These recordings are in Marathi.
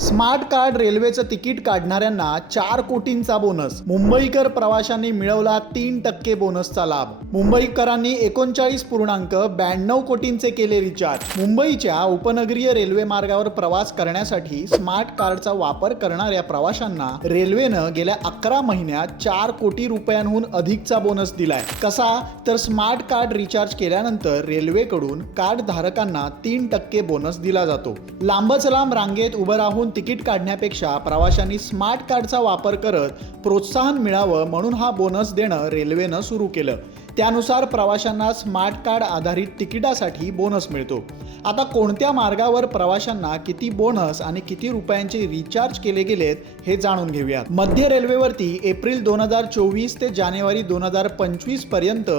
स्मार्ट कार्ड रेल्वेचं तिकीट काढणाऱ्यांना चार कोटींचा बोनस. मुंबईकर प्रवाशांनी मिळवला तीन टक्के बोनसचा लाभ. मुंबईकरांनी एकोणचाळीस पूर्णांक ब्याण्णव कोटींचे केले रिचार्ज. मुंबईच्या उपनगरीय रेल्वे मार्गावर प्रवास करण्यासाठी स्मार्ट कार्डचा वापर करणाऱ्या प्रवाशांना रेल्वेनं गेल्या अकरा महिन्यात चार कोटी रुपयांहून अधिकचा बोनस दिलाय. कसा? तर स्मार्ट कार्ड रिचार्ज केल्यानंतर रेल्वेकडून कार्ड धारकांना तीन टक्के बोनस दिला जातो. लांबच लांब रांगेत उभं राहून तिकीट काढण्यापेक्षा प्रवाशांनी स्मार्ट कार्डचा वापर करत प्रोत्साहन मिळावं म्हणून हा बोनस देणं रेल्वेनं सुरू केलं. त्यानुसार प्रवाशांना स्मार्ट कार्ड आधारित तिकिटासाठी बोनस मिळतो. आता कोणत्या मार्गावर प्रवाशांना किती बोनस आणि किती रुपयांचे रिचार्ज केले गेलेत हे जाणून घेऊयात. मध्य रेल्वेवरती एप्रिल दोन हजार चोवीस ते जानेवारी दोन हजार पंचवीसपर्यंत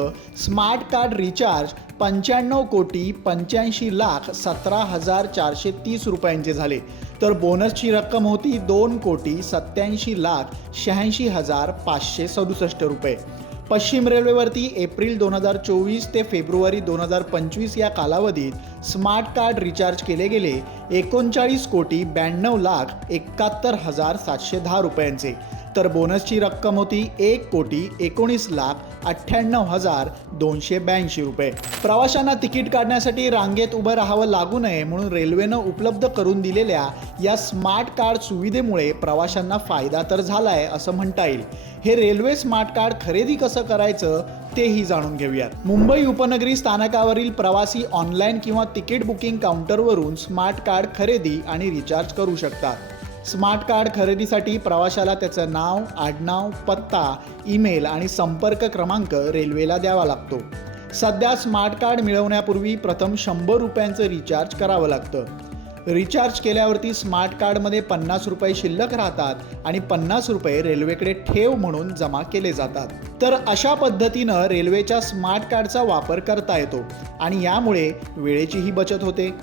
स्मार्ट कार्ड रिचार्ज पंच्याण्णव कोटी पंच्याऐंशी लाख सतरा हजार चारशे तीस रुपयांचे झाले. तर बोनसची रक्कम होती दोन कोटी सत्याऐंशी लाख शहाऐंशी हजार पाचशे सदुसष्ट रुपये. पश्चिम रेल्वेवरती एप्रिल दोन हजार चोवीस ते फेब्रुवारी दोन हजार पंचवीस या कालावधीत स्मार्ट कार्ड रिचार्ज केले गेले. एकोणचाळीस कोटी ब्याण्णव लाख एकाहत्तर हजार सातशे दहा रुपयांचे. तर बोनसची रक्कम होती एक कोटी एकोणीस लाख अठ्ठ्याण्णव हजार दोनशे ब्याऐंशी रुपये. प्रवाशांना तिकीट काढण्यासाठी रांगेत उभं राहावं लागू नये म्हणून रेल्वेनं उपलब्ध करून दिलेल्या या स्मार्ट कार्ड सुविधेमुळे प्रवाशांना फायदा तर झाला आहे असं म्हणता येईल. हे रेल्वे स्मार्ट कार्ड खरेदी कसं करायचं? तेही जाणून घेऊयात. मुंबई उपनगरी स्थानकावरील प्रवासी ऑनलाईन किंवा तिकीट बुकिंग काउंटरवरून स्मार्ट कार्ड खरेदी आणि रिचार्ज करू शकतात. स्मार्ट कार्ड खरेदीसाठी प्रवाशाला त्याचं नाव आडनाव पत्ता ईमेल आणि संपर्क क्रमांक रेल्वेला द्यावा लागतो. सध्या स्मार्ट कार्ड मिळवण्यापूर्वी प्रथम शंभर रुपयांचं रिचार्ज करावं लागतं. रिचार्ज केल्यावरती स्मार्ट कार्डमध्ये पन्नास रुपये शिल्लक राहतात आणि पन्नास रुपये रेल्वेकडे ठेव म्हणून जमा केले जातात. तर अशा पद्धतीनं रेल्वेच्या स्मार्ट कार्डचा वापर करता येतो आणि यामुळे वेळेचीही बचत होते.